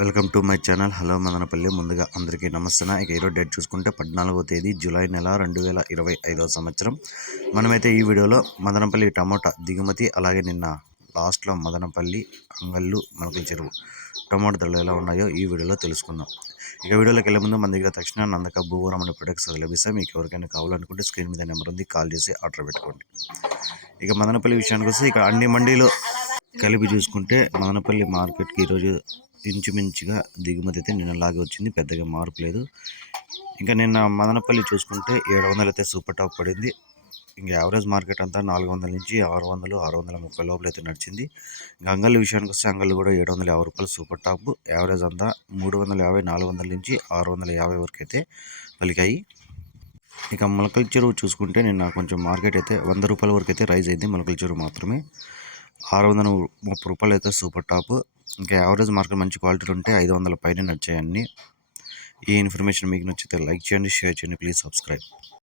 Welcome to my channel. Hello Madanapalle. ముందుగా అందరికీ నమస్తే ఇక ఈరోజు డేట్ చూసుకుంటే పద్నాలుగో తేదీ జూలై నెల రెండు వేల ఇరవై ఐదవ సంవత్సరం. మనమైతే ఈ వీడియోలో మదనపల్లి టమోటా దిగుమతి అలాగే నిన్న లాస్ట్లో మదనపల్లి అంగళ్ళు మనకి చెరువు టమాటా ధరలు ఎలా ఉన్నాయో ఈ వీడియోలో తెలుసుకుందాం. ఇక వీడియోలోకి వెళ్ళే ముందు మన దగ్గర తక్షణ నందక భూవరం అనే ప్రొడక్ట్స్ లభిస్తాయి. మీకు ఎవరికైనా కావాలనుకుంటే స్క్రీన్ మీద నెంబర్ ఉంది కాల్ చేసి ఆర్డర్ పెట్టుకోండి. ఇక మదనపల్లి విషయానికి వస్తే ఇక అన్ని మండీలో కలిపి చూసుకుంటే మదనపల్లి మార్కెట్కి ఈరోజు ఇంచుమించుగా దిగుమతి అయితే నిన్నలాగే వచ్చింది. పెద్దగా మార్పు లేదు. ఇంకా నిన్న మదనపల్లి చూసుకుంటే ఏడు వందలు అయితే సూపర్ టాప్ పడింది. ఇంకా యావరేజ్ మార్కెట్ అంతా నాలుగు వందల నుంచి ఆరు వందలు ఆరు వందల ముప్పై లోపల అయితే నడిచింది. గంగల్ విషయానికి వస్తే అంగళ్ళు కూడా ఏడు వందల యాభై రూపాయలు సూపర్ టాప్. యావరేజ్ అంతా మూడు వందల యాభై నాలుగు వందల నుంచి ఆరు వందల యాభై వరకు అయితే పలికాయి. ఇక మొలకల చెరువు చూసుకుంటే నిన్న కొంచెం మార్కెట్ అయితే వంద రూపాయల వరకు అయితే రైజ్ అయింది. మొలకల చెరువు మాత్రమే. ఆరు వందల ముప్పై రూపాయలు అయితే సూపర్ టాప్. ఇంకా యావరేజ్ మార్కెట్ మంచి క్వాలిటీలు ఉంటే ఐదు వందల పైన నచ్చాయి అన్నీ ఈ ఇన్ఫర్మేషన్ మీకు నచ్చితే లైక్ చేయండి షేర్ చేయండి ప్లీజ్ సబ్స్క్రైబ్.